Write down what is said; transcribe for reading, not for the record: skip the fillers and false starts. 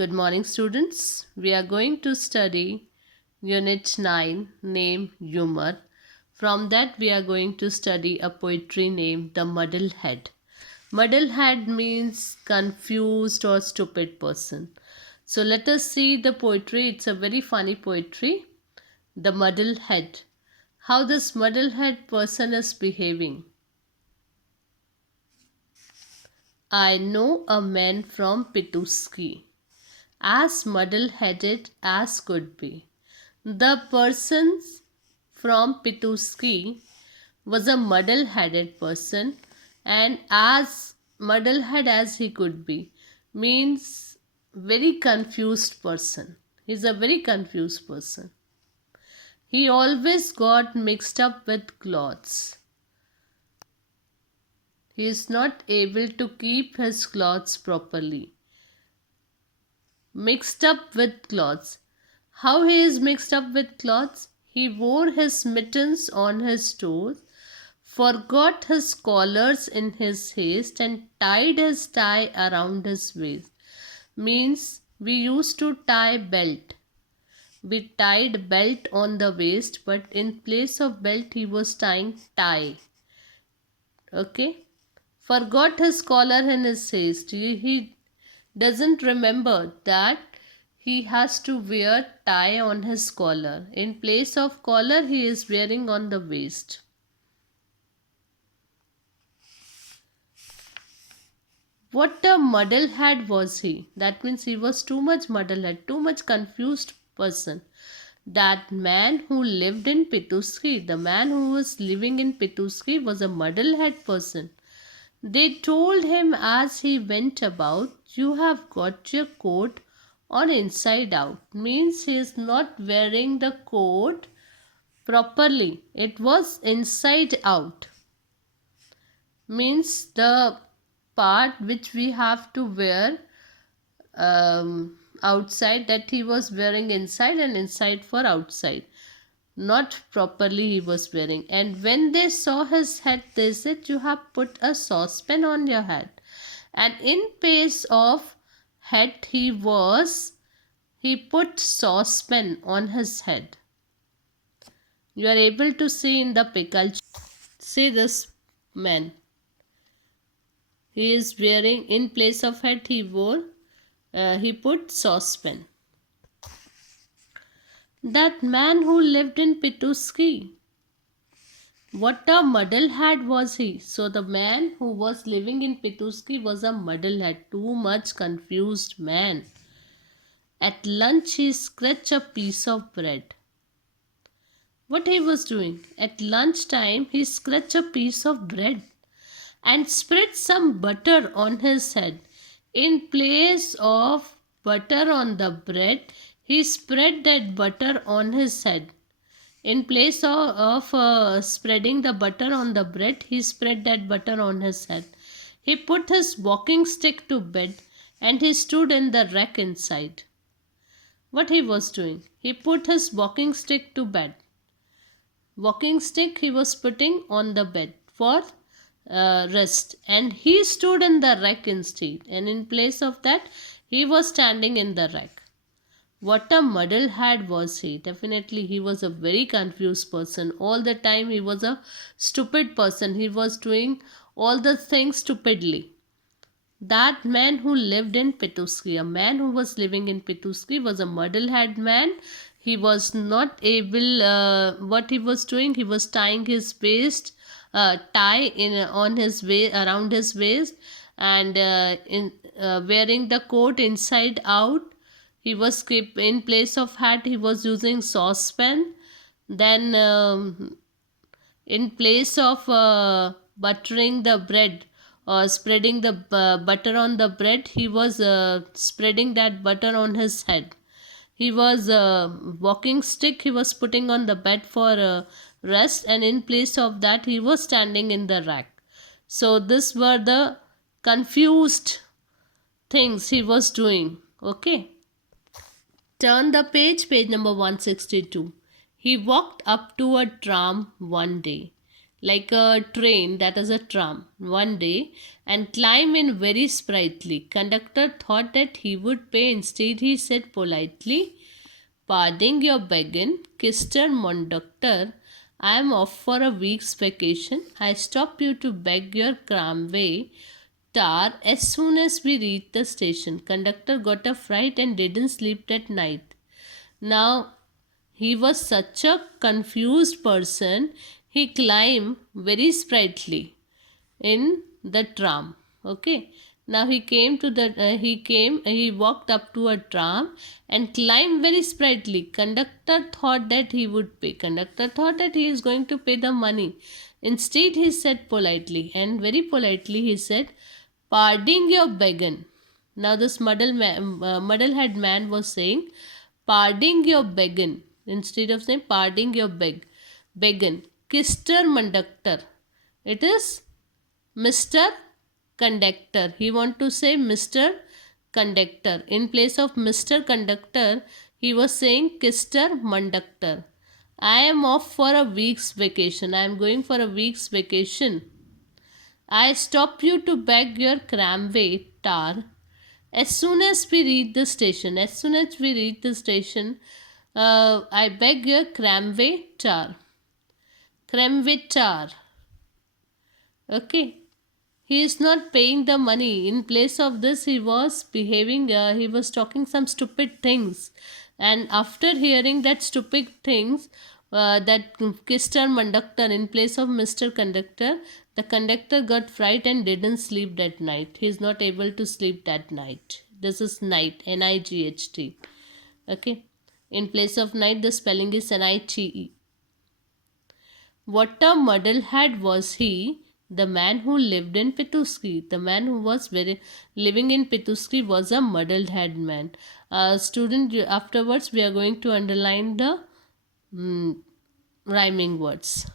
Good morning, students. We are going to study Unit 9 named Humor. From that, we are going to study a poetry named The Muddlehead. Muddlehead means confused or stupid person. So let us see the poetry. It's a very funny poetry. The Muddlehead. How this muddlehead person is behaving. I know a man from Pituski, as muddle-headed as could be. The person from Pituski was a muddle-headed person, and as muddle-head as he could be means very confused person. He's a very confused person. He always got mixed up with clothes. He is not able to keep his clothes properly. Mixed up with clothes. How he is mixed up with clothes? He wore his mittens on his toes, forgot his collars in his haste, and tied his tie around his waist. Means we used to tie belt. We tied belt on the waist, but in place of belt he was tying tie. Okay? Forgot his collar in his haste. He doesn't remember that he has to wear tie on his collar. In place of collar, he is wearing on the waist. What a muddlehead was he? That means he was too much muddlehead, too much confused person. That man who lived in Pituski, the man who was living in Pituski was a muddlehead person. They told him as he went about, "You have got your coat on inside out." Means he is not wearing the coat properly. It was inside out. Means the part which we have to wear outside, that he was wearing inside, and inside for outside. Not properly he was wearing. And when they saw his head, they said, "You have put a saucepan on your head." And in place of head he put saucepan on his head. You are able to see in the pickle. See this man. He is wearing, in place of head he put saucepan. That man who lived in Pituski, what a muddlehead was he? So the man who was living in Pituski was a muddlehead, too much confused man. At lunch he scratched a piece of bread. What he was doing? At lunch time he scratched a piece of bread and spread some butter on his head. In place of butter on the bread, he spread that butter on his head. In place of spreading the butter on the bread, he spread that butter on his head. He put his walking stick to bed, and he stood in the rack inside. What he was doing? He put his walking stick to bed. Walking stick he was putting on the bed for rest, and he stood in the rack instead, and in place of that he was standing in the rack. What a muddlehead was he? Definitely he was a very confused person. All the time he was a stupid person. He was doing all the things stupidly. That man who lived in Pituski, a man who was living in Pituski, was a muddlehead man. He was not able, what he was doing, he was tying his waist, tie in on his waist, around his waist, and wearing the coat inside out. He was in place of hat he was using saucepan. Then in place of buttering the bread or spreading the butter on the bread, he was spreading that butter on his head. He was walking stick he was putting on the bed for rest, and in place of that he was standing in the rack. So this were the confused things he was doing. Okay. Turn the page number 162. He walked up to a tram one day. like a train, that is a tram, one day, and climb in very sprightly. Conductor thought that he would pay. Instead, he said politely, "Pardon your begging, Mr. Conductor. I am off for a week's vacation. I stop you to beg your tramway tar as soon as we reached the station." Conductor got a fright and didn't sleep that night. Now he was such a confused person, he climbed very sprightly in the tram. Okay. Now he walked up to a tram and climbed very sprightly. Conductor thought that he would pay. Conductor thought that he is going to pay the money. Instead, he said politely, and very politely he said, "Pardon your begging." Now this muddle-head man was saying, "Pardon your begging." Instead of saying "pardon your begging, Mr. Conductor." It is Mr. Conductor. He want to say Mr. Conductor. In place of Mr. Conductor, he was saying Mr. Conductor. "I am off for a week's vacation. I am going for a week's vacation. I stop you to beg your tramway tar as soon as we reach the station." As soon as we reach the station, I beg your tramway tar. Tramway tar. Okay. He is not paying the money. In place of this, he was he was talking some stupid things. And after hearing that stupid things, that Mr. Conductor in place of Mr. Conductor, the conductor got fright and didn't sleep that night. He is not able to sleep that night. This is night, N-I-G-H-T. Okay. In place of night, the spelling is N-I-T-E. What a muddlehead was he, the man who lived in Pituski. The man who was living in Pituski was a muddlehead man. Student, afterwards we are going to underline the rhyming words.